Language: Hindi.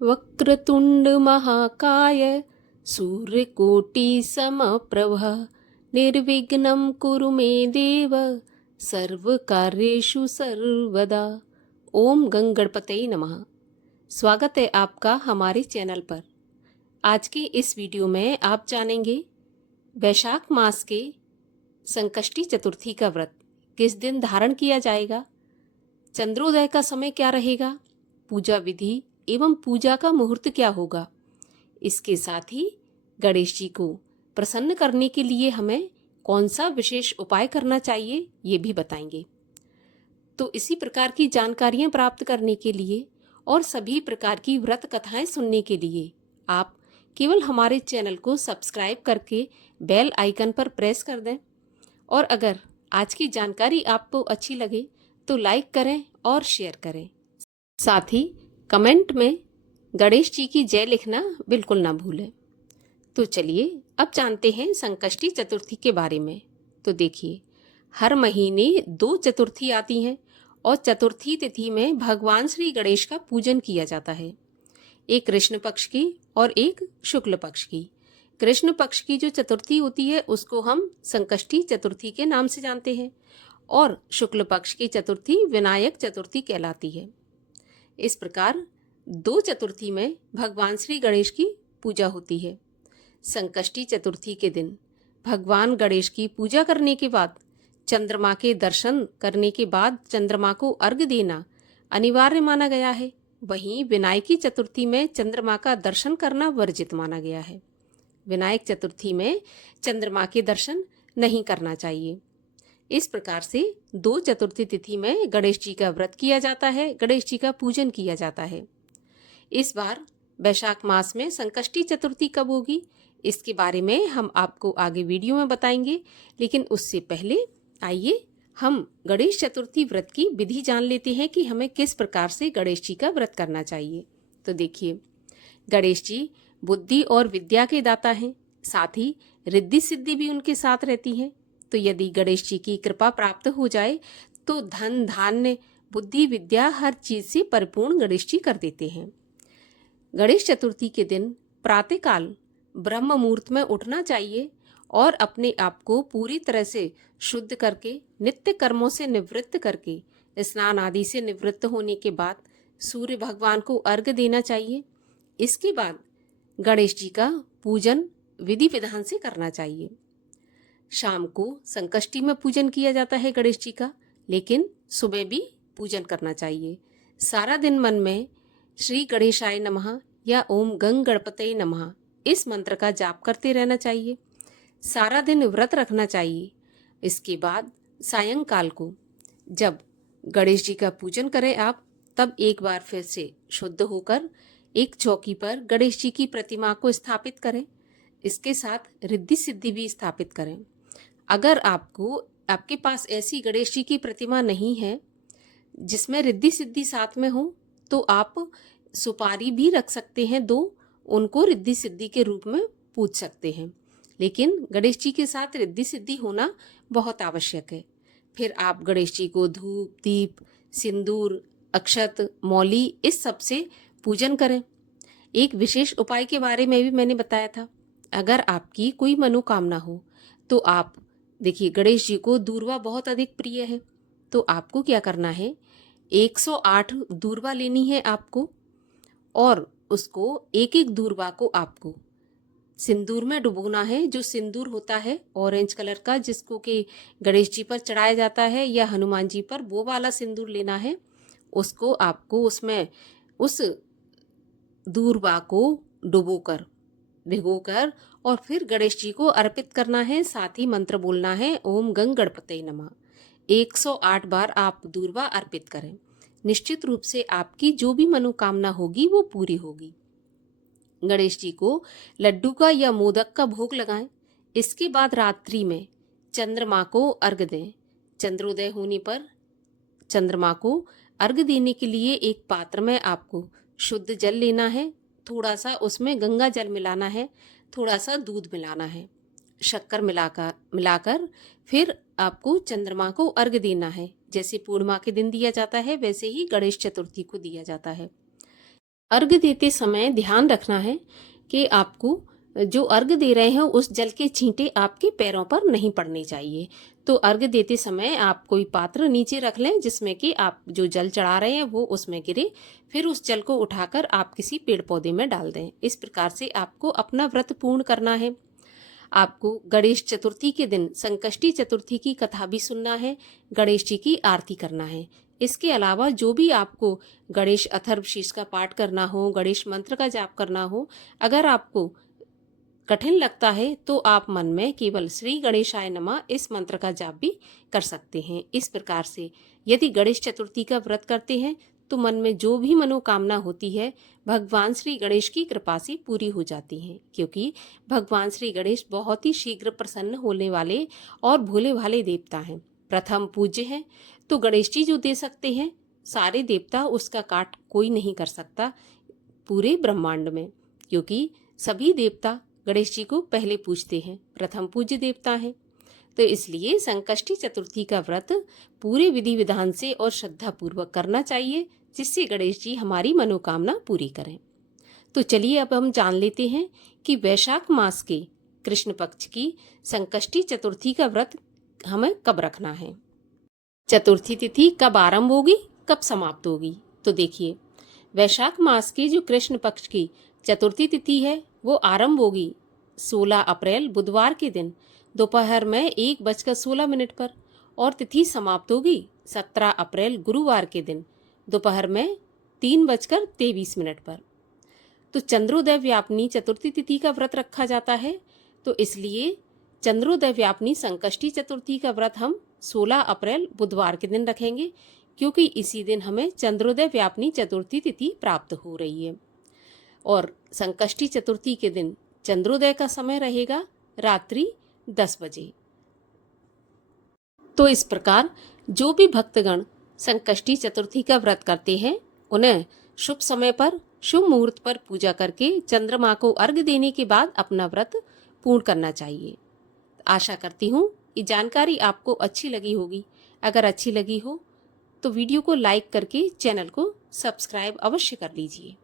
वक्रतुंड महाकाय सूर्यकोटि समप्रभ निर्विघ्नं कुरु मे देव सर्वकार्येषु सर्वदा। ओम गंग गणपतये नमः। स्वागत है आपका हमारे चैनल पर। आज के इस वीडियो में आप जानेंगे वैशाख मास के संकष्टी चतुर्थी का व्रत किस दिन धारण किया जाएगा, चंद्रोदय का समय क्या रहेगा, पूजा विधि एवं पूजा का मुहूर्त क्या होगा। इसके साथ ही गणेश जी को प्रसन्न करने के लिए हमें कौन सा विशेष उपाय करना चाहिए ये भी बताएंगे। तो इसी प्रकार की जानकारियां प्राप्त करने के लिए और सभी प्रकार की व्रत कथाएं सुनने के लिए आप केवल हमारे चैनल को सब्सक्राइब करके बेल आइकन पर प्रेस कर दें। और अगर आज की जानकारी आपको अच्छी लगे तो लाइक करें और शेयर करें। साथ ही कमेंट में गणेश जी की जय लिखना बिल्कुल ना भूलें। तो चलिए अब जानते हैं संकष्टी चतुर्थी के बारे में। तो देखिए, हर महीने 2 चतुर्थी आती हैं और चतुर्थी तिथि में भगवान श्री गणेश का पूजन किया जाता है। एक कृष्ण पक्ष की और एक शुक्ल पक्ष की। कृष्ण पक्ष की जो चतुर्थी होती है उसको हम संकष्टी चतुर्थी के नाम से जानते हैं और शुक्ल पक्ष की चतुर्थी विनायक चतुर्थी कहलाती है। इस प्रकार 2 चतुर्थी में भगवान श्री गणेश की पूजा होती है। संकष्टी चतुर्थी के दिन भगवान गणेश की पूजा करने के बाद चंद्रमा के दर्शन करने के बाद चंद्रमा को अर्घ्य देना अनिवार्य माना गया है। वहीं विनायकी चतुर्थी में चंद्रमा का दर्शन करना वर्जित माना गया है। विनायक चतुर्थी में चंद्रमा के दर्शन नहीं करना चाहिए। इस प्रकार से 2 चतुर्थी तिथि में गणेश जी का व्रत किया जाता है, गणेश जी का पूजन किया जाता है। इस बार वैशाख मास में संकष्टी चतुर्थी कब होगी इसके बारे में हम आपको आगे वीडियो में बताएंगे, लेकिन उससे पहले आइए हम गणेश चतुर्थी व्रत की विधि जान लेते हैं कि हमें किस प्रकार से गणेश जी का व्रत करना चाहिए। तो देखिए, गणेश जी बुद्धि और विद्या के दाता हैं, साथ ही रिद्धि सिद्धि भी उनके साथ रहती है। तो यदि गणेश जी की कृपा प्राप्त हो जाए तो धन धान्य बुद्धि विद्या हर चीज से परिपूर्ण गणेश जी कर देते हैं। गणेश चतुर्थी के दिन प्रातःकाल ब्रह्म मुहूर्त में उठना चाहिए और अपने आप को पूरी तरह से शुद्ध करके नित्य कर्मों से निवृत्त करके स्नान आदि से निवृत्त होने के बाद सूर्य भगवान को अर्घ्य देना चाहिए। इसके बाद गणेश जी का पूजन विधि विधान से करना चाहिए। शाम को संकष्टी में पूजन किया जाता है गणेश जी का, लेकिन सुबह भी पूजन करना चाहिए। सारा दिन मन में श्री गणेशाय नमः या ओम गंग गणपतये नमः इस मंत्र का जाप करते रहना चाहिए। सारा दिन व्रत रखना चाहिए। इसके बाद सायंकाल को जब गणेश जी का पूजन करें आप, तब एक बार फिर से शुद्ध होकर एक चौकी पर गणेश जी की प्रतिमा को स्थापित करें। इसके साथ रिद्धि सिद्धि भी स्थापित करें। अगर आपके पास ऐसी गणेश जी की प्रतिमा नहीं है जिसमें रिद्धि सिद्धि साथ में हो, तो आप सुपारी भी रख सकते हैं 2, उनको रिद्धि सिद्धि के रूप में पूज सकते हैं। लेकिन गणेश जी के साथ रिद्धि सिद्धि होना बहुत आवश्यक है। फिर आप गणेश जी को धूप दीप सिंदूर अक्षत मौली इस सब से पूजन करें। एक विशेष उपाय के बारे में भी मैंने बताया था। अगर आपकी कोई मनोकामना हो तो आप देखिए, गणेश जी को दूर्वा बहुत अधिक प्रिय है, तो आपको क्या करना है, 108 दूर्वा लेनी है आपको और उसको एक एक दूर्वा को आपको सिंदूर में डुबोना है। जो सिंदूर होता है ऑरेंज कलर का, जिसको कि गणेश जी पर चढ़ाया जाता है या हनुमान जी पर, वो वाला सिंदूर लेना है। उसको आपको उसमें उस दूर्वा को डुबोकर भिगोकर और फिर गणेश जी को अर्पित करना है। साथ ही मंत्र बोलना है ओम गंग गणपतये नमः। 108 बार आप दूर्वा अर्पित करें। निश्चित रूप से आपकी जो भी मनोकामना होगी वो पूरी होगी। गणेश जी को लड्डू का या मोदक का भोग लगाएं। इसके बाद रात्रि में चंद्रमा को अर्घ्य दें। चंद्रोदय होने पर चंद्रमा को अर्घ्य देने के लिए एक पात्र में आपको शुद्ध जल लेना है। थोड़ा सा उसमें गंगा जल मिलाना है, थोड़ा सा दूध मिलाना है, शक्कर मिलाकर फिर आपको चंद्रमा को अर्घ्य देना है। जैसे पूर्णिमा के दिन दिया जाता है वैसे ही गणेश चतुर्थी को दिया जाता है। अर्घ्य देते समय ध्यान रखना है कि आपको जो अर्घ्य दे रहे हैं उस जल के छींटे आपके पैरों पर नहीं पड़ने चाहिए। तो अर्घ्य देते समय आप कोई पात्र नीचे रख लें जिसमें कि आप जो जल चढ़ा रहे हैं वो उसमें गिरे, फिर उस जल को उठाकर आप किसी पेड़ पौधे में डाल दें। इस प्रकार से आपको अपना व्रत पूर्ण करना है। आपको गणेश चतुर्थी के दिन संकष्टी चतुर्थी की कथा भी सुनना है, गणेश जी की आरती करना है। इसके अलावा जो भी आपको गणेश अथर्वशीष का पाठ करना हो, गणेश मंत्र का जाप करना हो, अगर आपको कठिन लगता है तो आप मन में केवल श्री गणेशाय नमः इस मंत्र का जाप भी कर सकते हैं। इस प्रकार से यदि गणेश चतुर्थी का व्रत करते हैं तो मन में जो भी मनोकामना होती है भगवान श्री गणेश की कृपा से पूरी हो जाती है, क्योंकि भगवान श्री गणेश बहुत ही शीघ्र प्रसन्न होने वाले और भोले भाले देवता हैं। प्रथम पूज्य हैं, तो गणेश जी जो दे सकते हैं, सारे देवता उसका काट कोई नहीं कर सकता पूरे ब्रह्मांड में, क्योंकि सभी देवता गणेश जी को पहले पूजते हैं, प्रथम पूज्य देवता हैं। तो इसलिए संकष्टी चतुर्थी का व्रत पूरे विधि विधान से और श्रद्धा पूर्वक करना चाहिए, जिससे गणेश जी हमारी मनोकामना पूरी करें। तो चलिए अब हम जान लेते हैं कि वैशाख मास के कृष्ण पक्ष की संकष्टी चतुर्थी का व्रत हमें कब रखना है। चतुर्थी तिथि कब आरंभ होगी, कब समाप्त होगी। तो देखिए, वैशाख मास की जो कृष्ण पक्ष की चतुर्थी तिथि है वो आरंभ होगी 16 अप्रैल बुधवार के दिन दोपहर में 1:16 पर, और तिथि समाप्त होगी 17 अप्रैल गुरुवार के दिन दोपहर में 3:23 पर। तो चंद्रोदय व्यापनी चतुर्थी तिथि का व्रत रखा जाता है, तो इसलिए चंद्रोदय व्यापनी संकष्टी चतुर्थी का व्रत हम 16 अप्रैल बुधवार के दिन रखेंगे, क्योंकि इसी दिन हमें चंद्रोदय व्यापनी चतुर्थी तिथि प्राप्त हो रही है। और संकष्टी चतुर्थी के दिन चंद्रोदय का समय रहेगा रात्रि 10 बजे। तो इस प्रकार जो भी भक्तगण संकष्टी चतुर्थी का व्रत करते हैं उन्हें शुभ समय पर शुभ मुहूर्त पर पूजा करके चंद्रमा को अर्घ्य देने के बाद अपना व्रत पूर्ण करना चाहिए। आशा करती हूँ ये जानकारी आपको अच्छी लगी होगी। अगर अच्छी लगी हो तो वीडियो को लाइक करके चैनल को सब्सक्राइब अवश्य कर लीजिए।